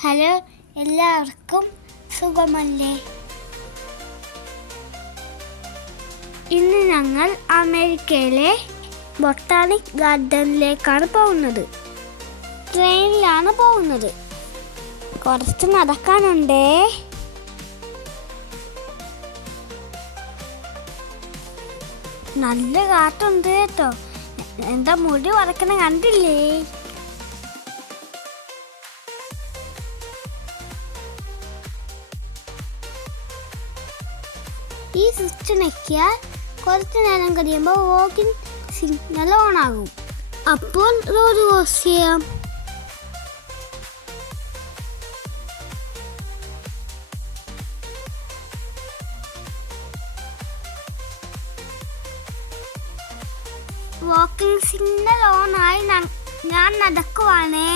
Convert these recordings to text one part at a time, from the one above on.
Hello, എല്ലാവർക്കും സുഖമല്ലേ? ഇന്ന് ഞങ്ങൾ അമേരിക്കയിലെ ബൊട്ടാണിക് ഗാർഡനിലേക്കാണ് പോകുന്നത്. ട്രെയിനിലാണ് പോകുന്നത്. കുറച്ച് നടക്കാനുണ്ടേ. നല്ല കാറ്റുണ്ട് കേട്ടോ. എന്താ മുടി വറക്കണ കണ്ടില്ലേ? ഈ സ്വിച്ച് ഞെക്കിയാൽ കുറച്ച് നേരം കഴിയുമ്പോൾ വാക്കിംഗ് സിഗ്നൽ ഓൺ ആകും. അപ്പോൾ റോഡ് ക്രോസ് ചെയ്യാം. വാക്കിംഗ് സിഗ്നൽ ഓൺ ആയി ഞാൻ നടക്കുവാണേ.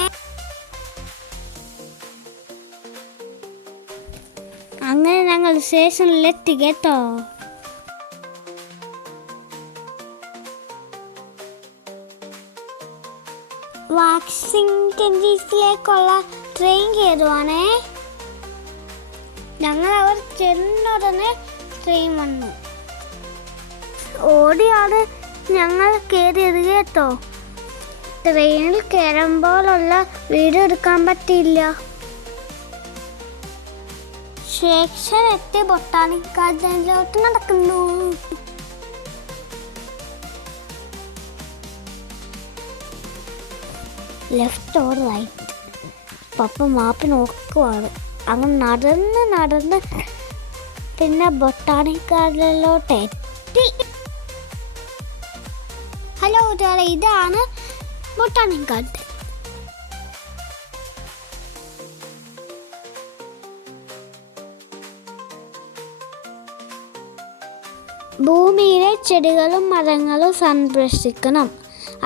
അങ്ങനെ ഞങ്ങൾ സ്റ്റേഷനിലെത്തി കേട്ടോ. വാഷിംഗ്ടൺ ഡിസിയിലേക്കുള്ള ട്രെയിൻ കയറുവാണേ. ഞങ്ങൾ അവർ ചെന്നുടനെ ട്രെയിൻ വന്നു. ഓടിയാണ് ഞങ്ങൾ കയറിയത് കേട്ടോ. ട്രെയിനിൽ കയറുമ്പോഴുള്ള വീഡിയോ എടുക്കാൻ പറ്റിയില്ല. ശേഷം എത്തി ബൊട്ടാണിക് ഗാർഡനിലോട്ട് നടക്കുന്നു. Left or right? പപ്പ മാപ്പ് നോക്കുവാണ്. അങ്ങനെ നടന്ന് പിന്നെ ബൊട്ടാണിക് ഗാർഡനിലോട്ട് എത്തി. ഹലോ കൂട്ടുകാരെ, ഇതാണ് ബൊട്ടാണിക് ഗാർഡൻ. ഭൂമിയിലെ ചെടികളും മരങ്ങളും സംരക്ഷിക്കണം.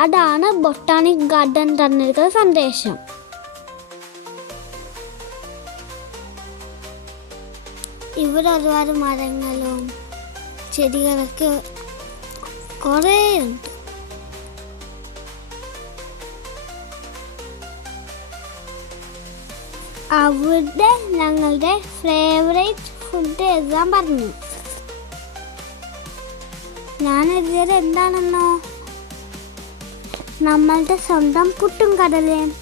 അതാണ് ബൊട്ടാണിക് ഗാർഡൻ തന്നിരിക്കുന്ന സന്ദേശം. ഇവിടെ ഒരുപാട് മരങ്ങളും ചെടികളൊക്കെ കുറേ ഉണ്ട്. അവിടെ ഞങ്ങളുടെ ഫേവറേറ്റ് ഫുഡ് എഴുതാൻ പറഞ്ഞു. ഞാൻ എഴുതിയത് എന്താണെന്നോ? നമ്മളുടെ സ്വന്തം പുട്ടും കടലയും.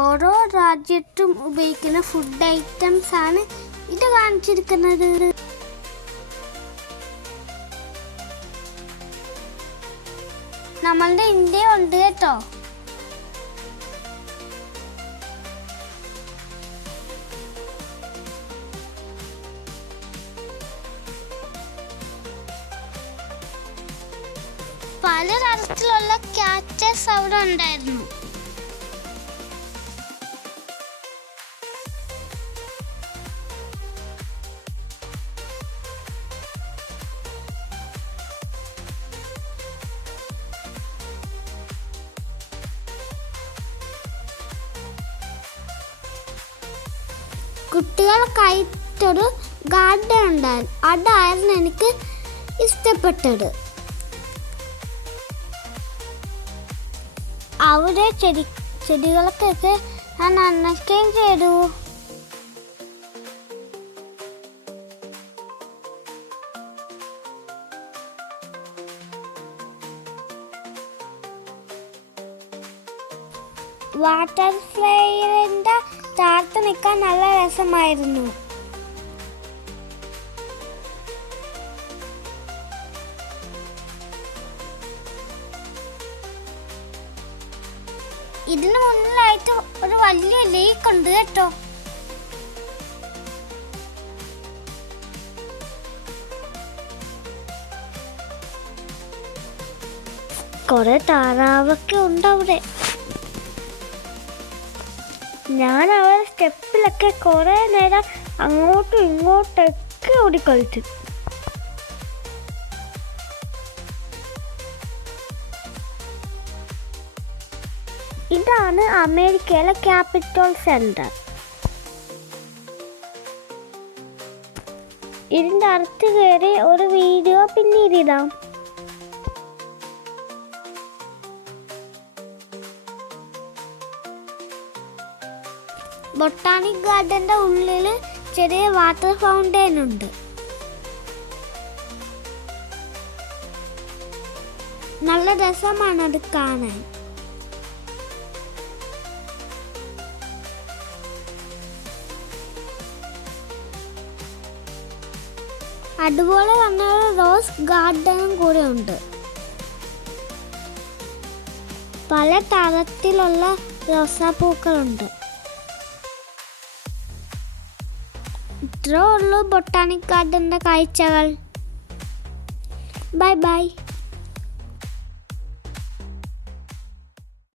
ഓരോ രാജ്യത്തും ഉപയോഗിക്കുന്ന ഫുഡ് ഐറ്റംസ് ആണ് ഇത് കാണിച്ചിരിക്കുന്നത്. നമ്മളുടെ ഇന്ത്യ ഉണ്ട് കേട്ടോ. പലതരത്തിലുള്ള ക്യാച്ചസ് അവിടെ ഉണ്ടായിരുന്നു. കുട്ടികൾക്കായിട്ടൊരു ഗാർഡൻ ഉണ്ടായിരുന്നു. അതായിരുന്നു എനിക്ക് ഇഷ്ടപ്പെട്ടത്. അവിടെ ചെടികൾക്കൊക്കെ ഞാൻ നനയ്ക്കുകയും ചെയ്തു. വാട്ടർ ഫ്ലൈയിന്റെ താഴത്ത് നിൽക്കാൻ നല്ല രസമായിരുന്നു. ഇതിന് മുന്നിലായിട്ട് ഒരു വലിയ ലേക്ക് ഉണ്ട് കേട്ടോ. കുറെ താറാവൊക്കെ ഉണ്ട് അവിടെ. ഞാൻ അവരുടെ സ്റ്റെപ്പിലൊക്കെ കുറെ നേരം അങ്ങോട്ടും ഇങ്ങോട്ടൊക്കെ ഓടിക്കളിച്ചു. ഇതാണ് അമേരിക്കയിലെ ക്യാപിറ്റൽ സെന്റർ. ഇതിൻ്റെ അടുത്ത് കയറി ഒരു വീഡിയോ പിന്നീടിടാം. ബൊട്ടാണിക് ഗാർഡൻ്റെ ഉള്ളിൽ ചെറിയ വാട്ടർ ഫൗണ്ടെയിൻ ഉണ്ട്. നല്ല രസമാണ് അത് കാണാൻ. അതുപോലെ തന്നെ ഒരു റോസ് ഗാർഡനും കൂടെ ഉണ്ട്. പല തരത്തിലുള്ള റോസാപ്പൂക്കളുണ്ട്. ഇത്രേ ഉള്ളൂ ബൊട്ടാണിക് ഗാർഡൻ്റെ കാഴ്ചകൾ. Bye bye.